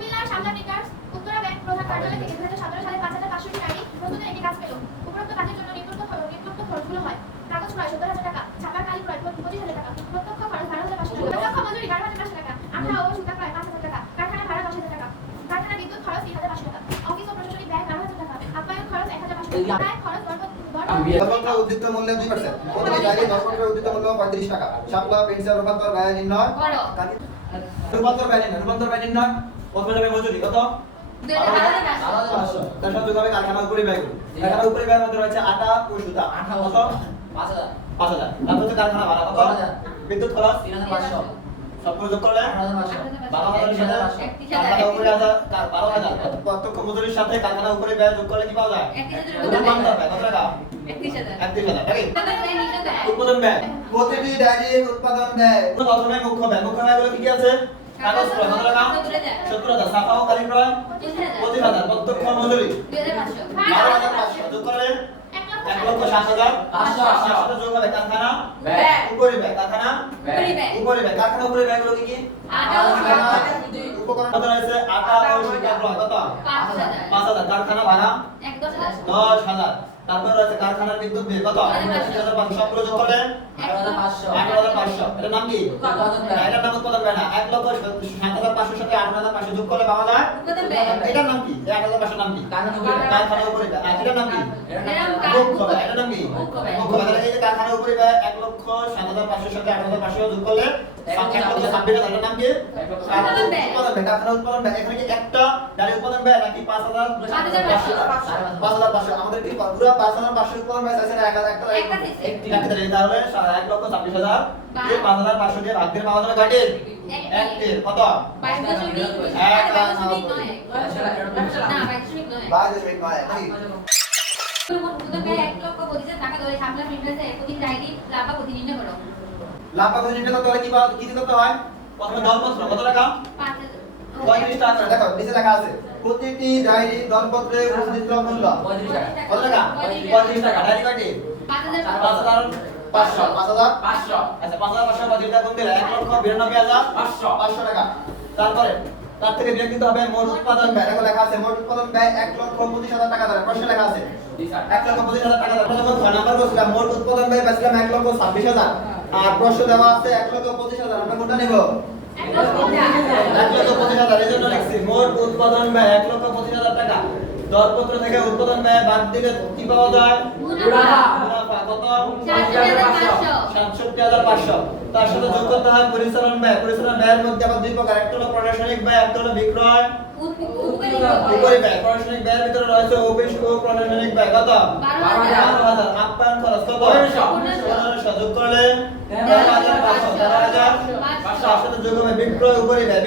কুমিল্লার শামলা traders Uttara bank প্রধান কার্যালয় থেকে 2017 সালে 5,500টি নারী নতুন একটি কাজ পেল। উপরোক্ত কাজের জন্য নিম্নোক্ত খরচগুলো হয়: কাগজ ক্রয় 70,000 টাকা, ছাপার কালি ক্রয় 25,000 টাকা, প্রত্যক্ষ খরচ 12,500 টাকা, প্রত্যক্ষ মজুরি 12,500 টাকা, আঠা ও সুতা ক্রয় 5,000 টাকা, কারখানা ভাড়া 10,000 টাকা, কারখানা বিদ্যুৎ খরচ 3,500 টাকা, অফিস ও প্রশাসনিক ব্যয় 12,000 টাকা, আপ্যায়ন খরচ 1,500 টাকা, প্রায় খরচ দরপত্র উদ্দীপ্ত মূল্য 2%, প্রতিটি জায়গায় দরপত্রের উদ্দীপ্ত মূল্য 35 টাকা। শাপলা পেন্সিল রূপান্তর ব্যয় নির্ণয় করো। রূপান্তর ব্যয় নির্ণয় কত যাবে মজুরি কত? 12,500। তার সাথে যোগ হবে কারখানার উপরে ব্যয়। কারখানার উপরে ব্যয়ের মধ্যে রয়েছে আটা ও সুতা কত? 5,000। তারপর হচ্ছে কারখানা ভাড়া কত? বিদ্যুৎ খরচ 3,500। সব করে যোগ করলে 12,000 সাথে কারখানার উপরে 12,000। প্রত্যক্ষ মজুরির সাথে কারখানার উপরে ব্যয় যোগ করলে কি পাওয়া যায়? রূপান্তর ব্যয় কত টাকা? 31,000 টাকা। উৎপাদন ব্যয় প্রতিটি ডায়েরির উৎপাদন ব্যয় প্রথমে মুখ্য ব্যয়গুলো কি কি আছে? কাগজ ক্রয় কত টাকা? 70,000। ছাপা ও কালি ক্রয় 25,000। প্রত্যক্ষ মজুরি 12,500 যোগ করলে 1,60,500 যোগ হবে কারখানা উপরি ব্যয়। কারখানা উপরি ব্যয়। কারখানা উপরি ব্যয়গুলো কি কি? উপকরণ কত রয়েছে? আটা ও সুতা ক্রয় কত? 5,000। কারখানা ভাড়া 10,000। তারপর রয়েছে কারখানার বিদ্যুৎ বিল কত? 1,500। সবগুলো যোগ করলে 18,500। এটার নাম কি? এটার নাম উৎপাদন ব্যয় না। 1,07,500 সাথে 18,500 যোগ করলে পাওয়া যায় উৎপাদন ব্যয়। এটার নাম কি? এই 18,500 নাম কি? কারখানার উপরে ব্যয়। আর এটার নাম কি? মুখ্য ব্যয়। এটার নাম কি? মুখ্য ব্যয়। তাহলে এই যে কারখানার উপরে ব্যয় 1,07,500 সাথে 18,500 যোগ করলে 1,26,000। এটার নাম কি? উৎপাদন ব্যয়। কারখানার উৎপাদন ব্যয়। এখানে কি একটা গাড়ি উৎপাদন ব্যয় নাকি 5,500? আমাদের কি পুরো 5,500 উৎপাদন ব্যয় আছে না? একটি তাহলে 1,26,000 এই 5,500 দিয়ে ভাগ দিয়ে পাওয়া যাবে গাড়ির একটির কত? 22,000 লাভ কত নিতে করতে হয়? কি দিতে হয়? প্রথমে দরপত্র কত টাকা? 35 টাকা করে। দেখো নিচে লেখা আছে প্রতিটি ডায়েরি দরপত্রে উদ্দীপ্ত মূল্য 35 টাকা। কত টাকা? 35 টাকা। ডায়েরি কয়টি? 5,500। 5,500। আচ্ছা 5,500 বাদ দিয়ে কোন দিলে 1,92,500 টাকা। তারপরে তার থেকে বিয়োগ দিতে হবে মোট উৎপাদন ব্যয়। দেখো লেখা আছে মোট উৎপাদন ব্যয় 1,25,000 টাকা ধরে। প্রশ্নে লেখা আছে 1,25,000 টাকা ধরে। প্রথমে ঘ নাম্বার বলছিলাম মোট উৎপাদন ব্যয় পাইছিলাম 1,26,000 আর প্রশ্ন দেওয়া আছে 1,25,000। আমরা কোনটা নেব? 1,25,000। এই জন্য লিখছি মোট উৎপাদন ব্যয় 1,25,000 টাকা। দরপত্র থেকে উৎপাদন ব্যয় বাদ দিলে কি পাওয়া যায়? মুনাফা কত? 67,500। তার সাথে যোগ করতে হয় পরিচালন ব্যয়। পরিচালন ব্যয়ের মধ্যে আবার দুই প্রকার, একটা হলো প্রশাসনিক ব্যয়, একটা হলো বিক্রয় উপরি ব্যয়। প্রশাসনিক ব্যয়ের ভিতরে রয়েছে অফিস ও প্রশাসনিক ব্যয় কত? 12,000। আপ্যায়ন খরচ কত? 15,000 যোগ করলে 13,500। তার সাথে যোগ হবে বিক্রয় উপরি ব্যয়।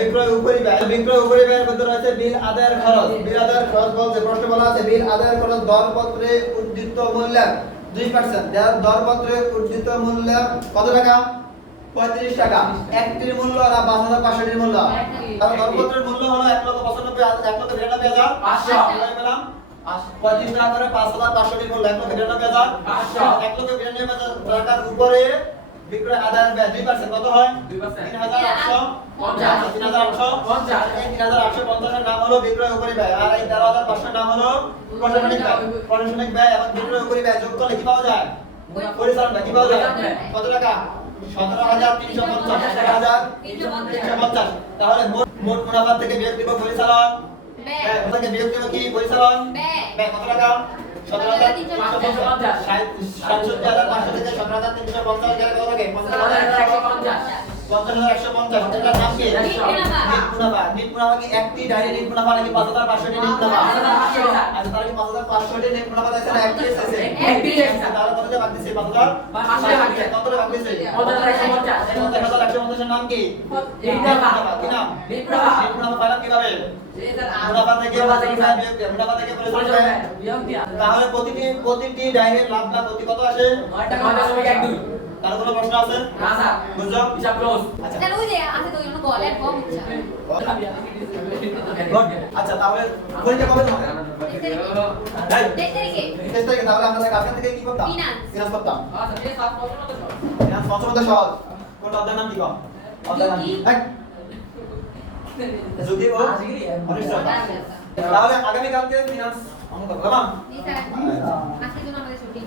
বিক্রয় উপরি ব্যয়ের মধ্যে রয়েছে বিল আদায়ের খরচ। বিল আদায়ের খরচ বলতে প্রশ্ন বলা আছে বিল আদায়ের খরচ দরপত্রে উদ্ধৃত মূল্যের 2%। দরপত্রে উদ্ধৃত মূল্য কত টাকা? 35 টাকা। একটির মূল্য আর 5,500 এর মূল্য। তাহলে দরপত্রের মূল্য হলো 1,95,500। বলে পেলাম 35 টাকা করে 5,500 এর মূল্য 1,95,500। 1,95,500 টাকার উপরে বিক্রয় আদায়ের ব্যয় 2% কত হয়? 3,850। 3,850। এই 3,850 এর নাম হলো বিক্রয় উপরি ব্যয় আর এই 13,500 এর নাম হলো প্রশাসনিক ব্যয়। প্রশাসনিক ব্যয় এবং বিক্রয় উপরি ব্যয় যোগ করলে কি পাওয়া যায়? পরিচালন ব্যয়। কি পাওয়া যায়? কত টাকা? 17,350। 17,350। তাহলে মোট মুনাফা থেকে বিয়োগ দিব পরিচালন ব্যয়। ওটা থেকে বিয়োগ দিব কি? পরিচালন ব্যয়। কত টাকা? 17,350। 67,500 থেকে 17,350 গেলে কত থাকে? 50,150। 50,150। এটার নাম কি? নিট মুনাফা। নিট মুনাফা কি একটি ডাইরি নিট মুনাফা নাকি 5,500 টি নিট মুনাফা? আচ্ছা তাহলে কি 5,500 টি নিট মুনাফা আছে না একটি আছে? একটি আছে। তাহলে কত টাকা বাদ দিছে? 5,500। কত টাকা বাদ দিছে? 50,150। 50,150 এর নাম কি? নিট মুনাফা। কি নাম? নিট মুনাফা। নিট মুনাফা পাইলাম কিভাবে? মুনাফা থেকে মুনাফা থেকে পরিচালন বিয়োগ দিয়া। তাহলে প্রতিটি ডাইরেক্ট লাভ না প্রতি কত আসে? 9.12। কারো কোনো প্রশ্ন আছে? না স্যার। বুঝছো? হিসাব ক্লোজ। আচ্ছা তাহলে ওই যে আছে তো এগুলো বলে কম ইচ্ছা। আচ্ছা তাহলে পরীক্ষা কবে হবে? 23 তারিখে। 23 তারিখে। তাহলে আমরা কালকে থেকে কি করতাম? ফিনান্স করতাম। আচ্ছা এই সব ফিনান্স প্রথমত সহজ। কোন অধ্যায়ের নাম কি কম? অধ্যায়ের নাম কি? যদি ও অনেক তাহলে আগামীকালকে ফিনান্স অঙ্ক করলাম। জি স্যার আজকের জন্য আমাদের ছুটি